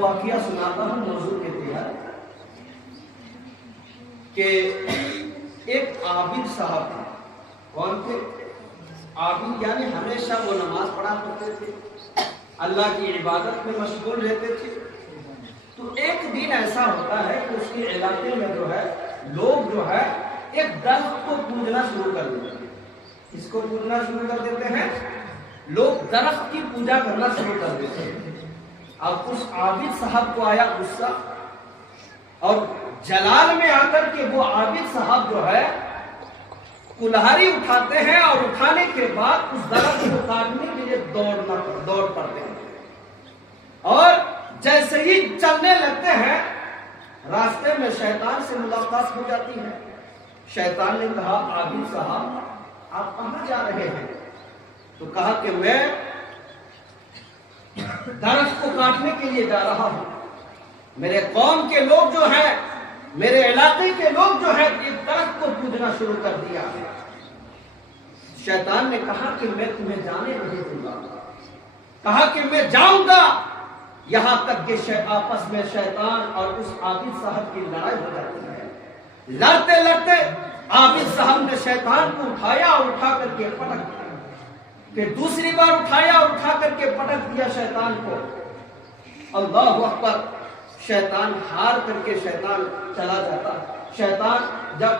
واقعہ سناتا ہوں موضوع کے تحت کہ ایک عابد صاحب تھے. کون تھے؟ عابد یعنی ہمیشہ وہ نماز پڑھا کرتے تھے، اللہ کی عبادت میں مشغول رہتے تھے. تو ایک دن ایسا ہوتا ہے کہ اس کے علاقے میں جو ہے لوگ جو ہے ایک درخت کو پوجنا شروع کر دیتے ہیں. اس کو پوجنا شروع کر دیتے ہیں، لوگ درخت کی پوجا کرنا شروع کر دیتے ہیں. اب اس عابد صاحب کو آیا غصہ، اور جلال میں آ کر کے وہ عابد صاحب جو ہے کلہاڑی اٹھاتے ہیں، اور اٹھانے کے بعد اس درخت کو کاٹنے کے لیے دوڑ پڑتے ہیں. اور جیسے ہی چلنے لگتے ہیں راستے میں شیطان سے ملاقات ہو جاتی ہے. شیطان نے کہا عابد صاحب آپ کہاں جا رہے ہیں؟ تو کہا کہ میں درخت کو کاٹنے کے لیے جا رہا ہوں. میرے قوم کے لوگ جو ہیں، میرے علاقے کے لوگ جو ہیں ایک درخت کو پوجنا شروع کر دیا. شیطان نے کہا کہ میں تمہیں جانے نہیں دوں گا. کہا کہ میں جاؤں گا. یہاں تک کہ آپس میں شیطان اور اس عابد صاحب کی لڑائی ہو جاتی ہے. لڑتے لڑتے عابد صاحب نے شیطان کو اٹھایا اور اٹھا کر کے پٹک دیا. پھر دوسری بار اٹھایا اور اٹھا کر کے پٹک دیا شیطان کو. اللہ اکبر. شیطان ہار کر کے شیطان چلا جاتا ہے. شیطان جب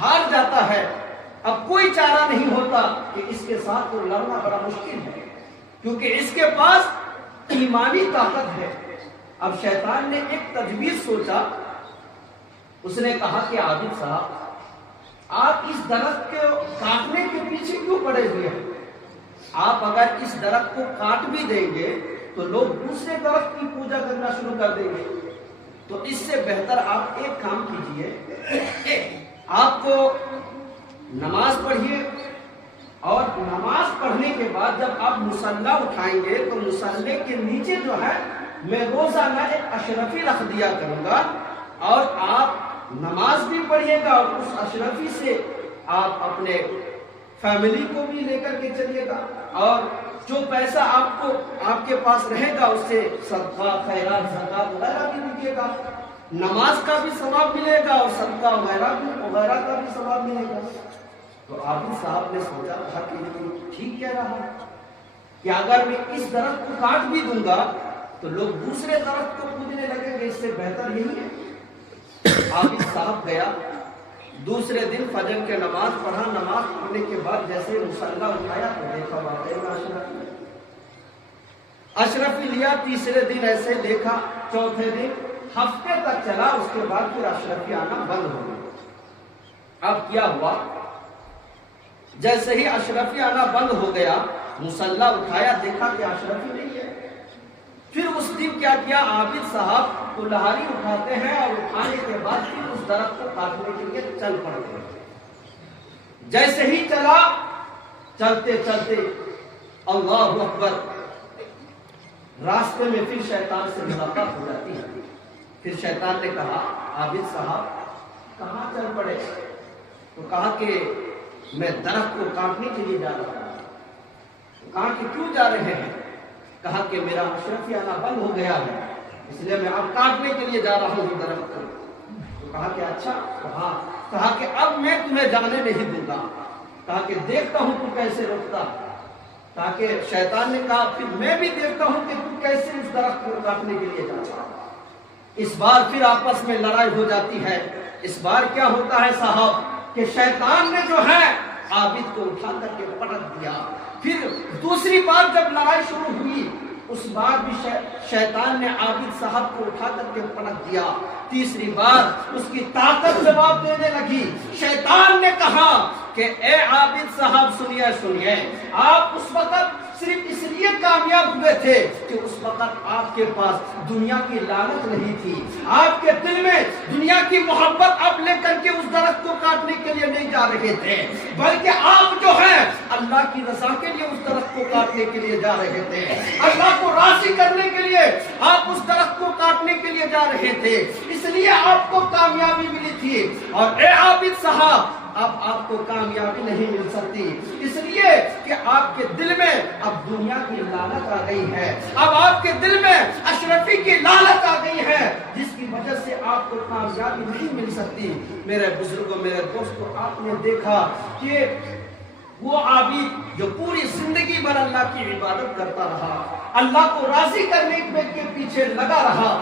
ہار جاتا ہے اب کوئی چارہ نہیں ہوتا کہ اس کے ساتھ تو لڑنا بڑا مشکل ہے، کیونکہ اس کے پاس ایمانی طاقت ہے. اب شیطان نے ایک تجویز سوچا. اس نے کہا کہ عابد صاحب آپ اس درخت کو کاٹنے کے پیچھے کیوں پڑے ہوئے ہیں؟ آپ اگر اس درخت کو کاٹ بھی دیں گے تو لوگ دوسرے درخت کی پوجا کرنا شروع کر دیں گے. تو اس سے بہتر آپ ایک کام کیجئے، آپ کو نماز پڑھیے، اور نماز پڑھنے کے بعد جب آپ مصلی اٹھائیں گے تو مصلی کے نیچے جو ہے میں روزانہ ایک اشرفی رکھ دیا کروں گا، اور آپ نماز بھی پڑھیے گا اور اس اشرفی سے آپ اپنے فیملی کو بھی لے کر کے چلیے گا، اور جو پیسہ آپ کے پاس رہے گا اس سے صدقہ خیرات زکات وغیرہ بھی دیجیے گا. نماز کا بھی ثواب ملے گا اور صدقہ وغیرہ کا بھی ثواب ملے گا. تو عابد صاحب نے سوچا تھا کہ یہ ٹھیک کہہ رہا ہے کہ اگر میں اس درخت کو کاٹ بھی دوں گا تو لوگ دوسرے درخت کو پوجنے لگیں گے، اس سے بہتر یہی ہے. عابد صاحب گیا. دوسرے دن فجر کے نماز پڑھا. نماز پڑھنے کے بعد جیسے مصلی اٹھایا تو دیکھا واقعی میں اشرفی لیا. تیسرے دن ایسے دیکھا. چوتھے دن ہفتے تک چلا. اس کے بعد پھر اشرفی آنا بند ہو گئی. اب کیا ہوا؟ جیسے ہی اشرفی آنا بند ہو گیا مصلی اٹھایا، دیکھا کہ اشرفی نہیں ہے. پھر اس دن کیا کیا؟ عابد صاحب کلہاڑی اٹھاتے ہیں اور اٹھانے کے بعد پھر اس درخت کو کاٹنے کے لیے چل پڑتے ہیں. جیسے ہی چلا، چلتے چلتے اللہ اکبر، راستے میں پھر شیطان سے ملاقات ہو جاتی ہے. پھر شیطان نے کہا عابد صاحب کہاں چل پڑے؟ تو کہا کہ میں درخت کو کاٹنے کے لیے جا رہا ہوں. کہا کہ کیوں جا رہے ہیں؟ کہا کہ میرا اشرفی آنا بند ہو گیا ہے، اس لیے میں اب کاٹنے کے لیے جا رہا ہوں درخت کو. تو کہا کہ اچھا. ہاں. کہا کہ اب میں تمہیں جانے نہیں دوں گا. کہا کہ دیکھتا ہوں تو کیسے روکتا. کہا کہ شیطان نے کہا پھر میں بھی دیکھتا ہوں کہ تو کیسے اس درخت کو کاٹنے کے لیے جاتا. اس بار پھر آپس میں لڑائی ہو جاتی ہے. اس بار کیا ہوتا ہے صاحب کہ شیطان نے جو ہے عابد کو اٹھا کر کے پٹک دیا. پھر دوسری بار جب لڑائی شروع ہوئی اس بار بھی شیطان نے عابد صاحب کو اٹھا کر کے پٹک دیا. تیسری بار اس کی طاقت جواب دینے لگی. شیطان نے کہا کہ اے عابد صاحب سنیے، آپ اس وقت صرف اس لیے کامیاب ہوئے تھے کہ اس وقت آپ کے پاس دنیا کی لالچ نہیں تھی. آپ کے دل میں دنیا کی محبت آپ لے کر کے اس درخت کو کاٹنے کے لیے نہیں جا رہے تھے، بلکہ آپ جو ہے اللہ کی رضا کے لیے اس درخت کو کاٹنے کے لیے جا رہے تھے. اللہ کو راضی کرنے کے لیے آپ اس درخت کو کاٹنے کے لیے جا رہے تھے، اس لیے آپ کو کامیابی ملی تھی. اور اے عابد صاحب اب آپ کو کامیابی نہیں مل سکتی، اس لیے کہ آپ کے دل میں اب دنیا کی لالچ آ گئی ہے، اب آپ کے دل میں اشرفی کی لالچ آ گئی ہے، جس کی وجہ سے آپ کو کامیابی نہیں مل سکتی۔ میرے بزرگوں، میرے دوستوں، آپ نے دیکھا کہ وہ عابد جو پوری زندگی بھر اللہ کی عبادت کرتا رہا، اللہ کو راضی کرنے کے پیچھے لگا رہا،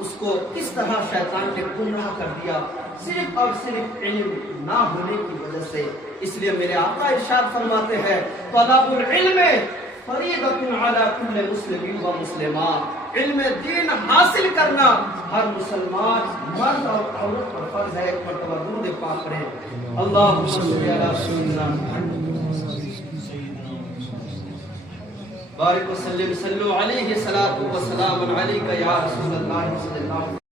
اس کو کس طرح شیطان نے گمراہ کر دیا، صرف اور صرف علم نہ ہونے کی وجہ سے۔ اس لیے میرے آقا ارشاد فرماتے ہیں طلب العلم فریضۃ علی کل مسلم و مسلمہ، علم دین حاصل کرنا ہر مسلمان مرد اور عورت پر فرض ہے۔ ایک مرتبہ درود پاک پڑھیں، اللہم صلی علی سیدنا محمد بارک وسلم صلو علیہ الصلوۃ والسلام علیک یا رسول اللہ صلی اللہ علیہ وسلم۔